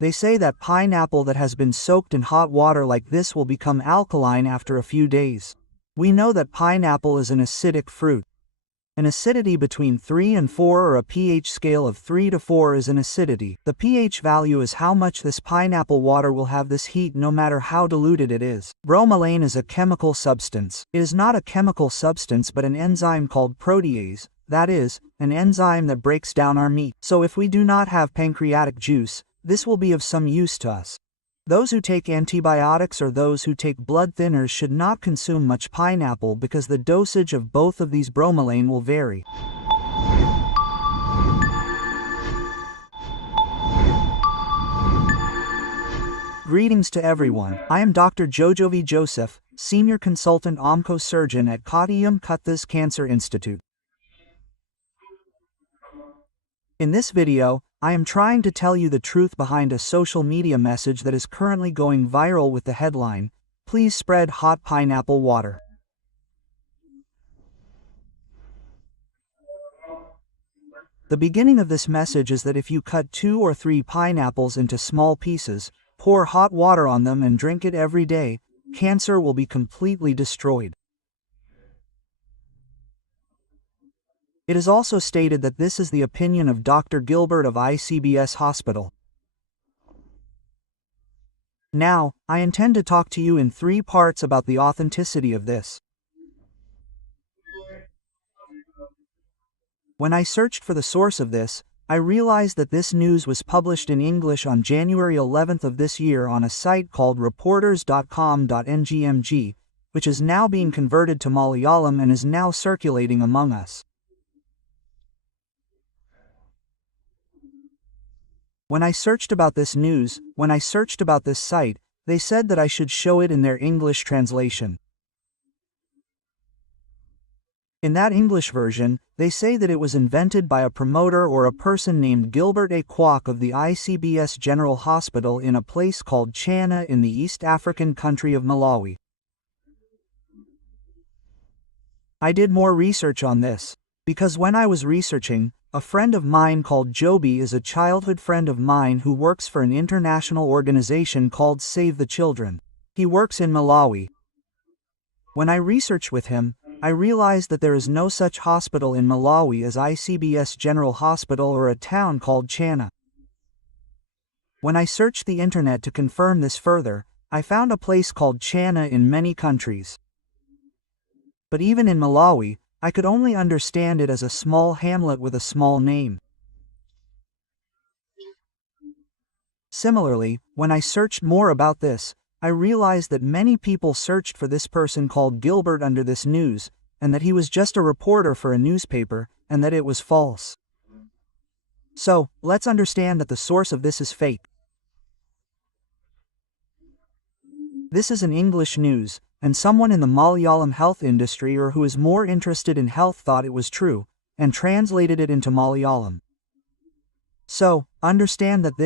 They say that pineapple that has been soaked in hot water like this will become alkaline after a few days. We know that pineapple is an acidic fruit. An acidity between 3 and 4 or a pH scale of 3 to 4 is an acidity. The pH value is how much this pineapple water will have this heat no matter how diluted it is. Bromelain is a chemical substance. It is not a chemical substance but an enzyme called protease, that is, an enzyme that breaks down our meat. So if we do not have pancreatic juice, this will be of some use to us. Those who take antibiotics or those who take blood thinners should not consume much pineapple because the dosage of both of these bromelain will vary. Greetings to everyone. I am Dr. Jojovi Joseph, Senior Consultant Oncosurgeon at Kottayam Kuthas Cancer Institute. In this video, I am trying to tell you the truth behind a social media message that is currently going viral with the headline, "Please spread hot pineapple water." The beginning of this message is that if you cut 2 or 3 pineapples into small pieces, pour hot water on them and drink it every day, cancer will be completely destroyed. It is also stated that this is the opinion of Dr. Gilbert of ICBS Hospital. Now, I intend to talk to you in 3 parts about the authenticity of this. When I searched for the source of this, I realized that this news was published in English on January 11th of this year on a site called reporters.com.ngmg, which is now being converted to Malayalam and is now circulating among us. When I searched about this news, when I searched about this site, they said that I should show it in their English translation. In that English version, they say that it was invented by a promoter or a person named Gilbert A. Kwok of the ICBS General Hospital in a place called Chana in the East African country of Malawi. I did more research on this, because when I was researching, a friend of mine called Joby is a childhood friend of mine who works for an international organization called Save the Children. He works in Malawi. When I researched with him, I realized that there is no such hospital in Malawi as ICBS General Hospital or a town called Chana. When I searched the internet to confirm this further, I found a place called Chana in many countries. But even in Malawi, I could only understand it as a small hamlet with a small name. Similarly, when I searched more about this, I realized that many people searched for this person called Gilbert under this news, and that he was just a reporter for a newspaper, and that it was false. So, let's understand that the source of this is fake. This is an English news, and someone in the Malayalam health industry or who is more interested in health thought it was true, and translated it into Malayalam. So, understand that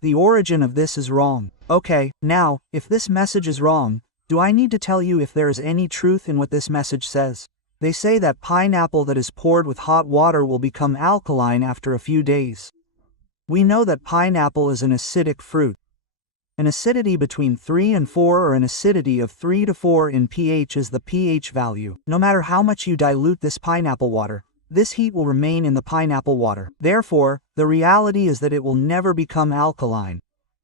the origin of this is wrong. Okay, now, if this message is wrong, do I need to tell you if there is any truth in what this message says? They say that pineapple that is poured with hot water will become alkaline after a few days. We know that pineapple is an acidic fruit. An acidity between 3 and 4 or an acidity of 3 to 4 in pH is the pH value. No matter how much you dilute this pineapple water, this heat will remain in the pineapple water. Therefore, the reality is that it will never become alkaline.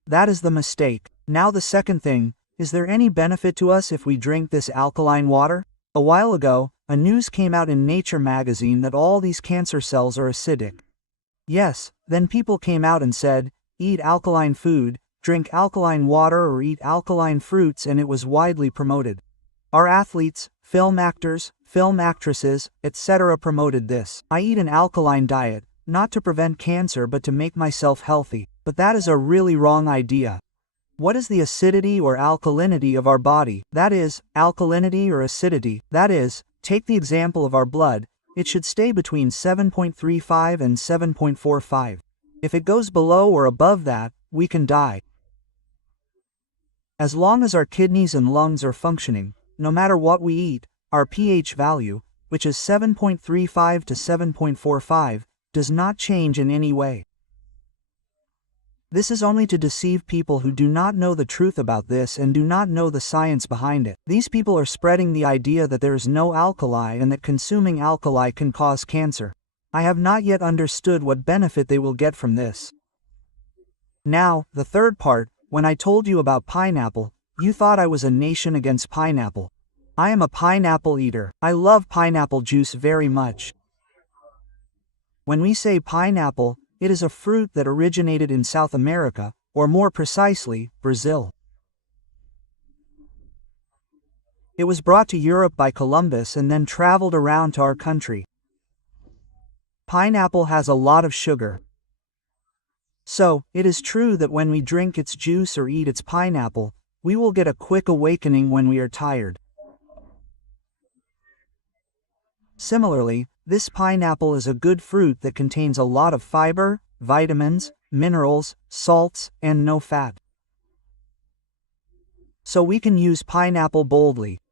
That is the mistake. Now the second thing, is there any benefit to us if we drink this alkaline water? A while ago, a news came out in Nature magazine that all these cancer cells are acidic. Yes, then people came out and said, eat alkaline food, drink alkaline water or eat alkaline fruits, and it was widely promoted. Our athletes, film actors, film actresses, etc. promoted this. I eat an alkaline diet, not to prevent cancer but to make myself healthy. But that is a really wrong idea. What is the acidity or alkalinity of our body? That is, alkalinity or acidity. That is, take the example of our blood, it should stay between 7.35 and 7.45. If it goes below or above that, we can die. As long as our kidneys and lungs are functioning, no matter what we eat, our pH value, which is 7.35 to 7.45, does not change in any way. This is only to deceive people who do not know the truth about this and do not know the science behind it. These people are spreading the idea that there is no alkali and that consuming alkali can cause cancer. I have not yet understood what benefit they will get from this. Now, the third part, when I told you about pineapple, you thought I was a nation against pineapple. I am a pineapple eater. I love pineapple juice very much. When we say pineapple, it is a fruit that originated in South America, or more precisely, Brazil. It was brought to Europe by Columbus and then traveled around to our country. Pineapple has a lot of sugar. So, it is true that when we drink its juice or eat its pineapple, we will get a quick awakening when we are tired. Similarly, this pineapple is a good fruit that contains a lot of fiber, vitamins, minerals, salts, and no fat. So we can use pineapple boldly.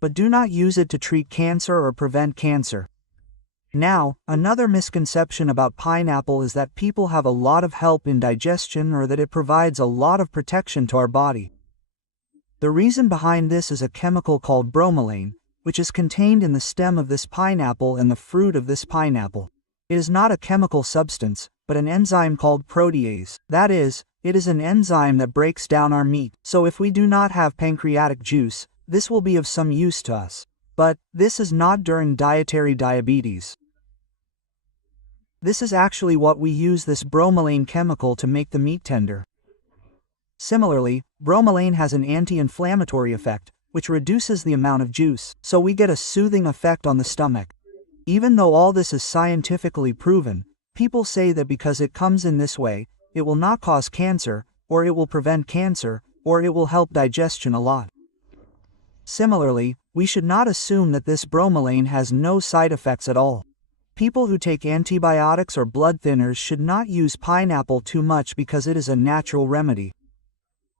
But do not use it to treat cancer or prevent cancer. Now, another misconception about pineapple is that people have a lot of help in digestion or that it provides a lot of protection to our body. The reason behind this is a chemical called bromelain, which is contained in the stem of this pineapple and the fruit of this pineapple. It is not a chemical substance, but an enzyme called protease. That is, it is an enzyme that breaks down our meat. So if we do not have pancreatic juice, this will be of some use to us. But, this is not during dietary diabetes. This is actually what we use this bromelain chemical to make the meat tender. Similarly, bromelain has an anti-inflammatory effect, which reduces the amount of juice, so we get a soothing effect on the stomach. Even though all this is scientifically proven, people say that because it comes in this way, it will not cause cancer, or it will prevent cancer, or it will help digestion a lot. Similarly, we should not assume that this bromelain has no side effects at all. People who take antibiotics or blood thinners should not use pineapple too much because it is a natural remedy.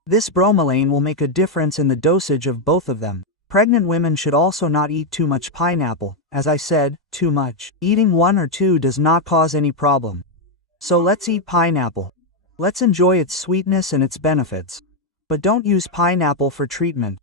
This bromelain will make a difference in the dosage of both of them. Pregnant women should also not eat too much pineapple. As I said, too much. Eating 1 or 2 does not cause any problem. So let's eat pineapple. Let's enjoy its sweetness and its benefits. But don't use pineapple for treatment.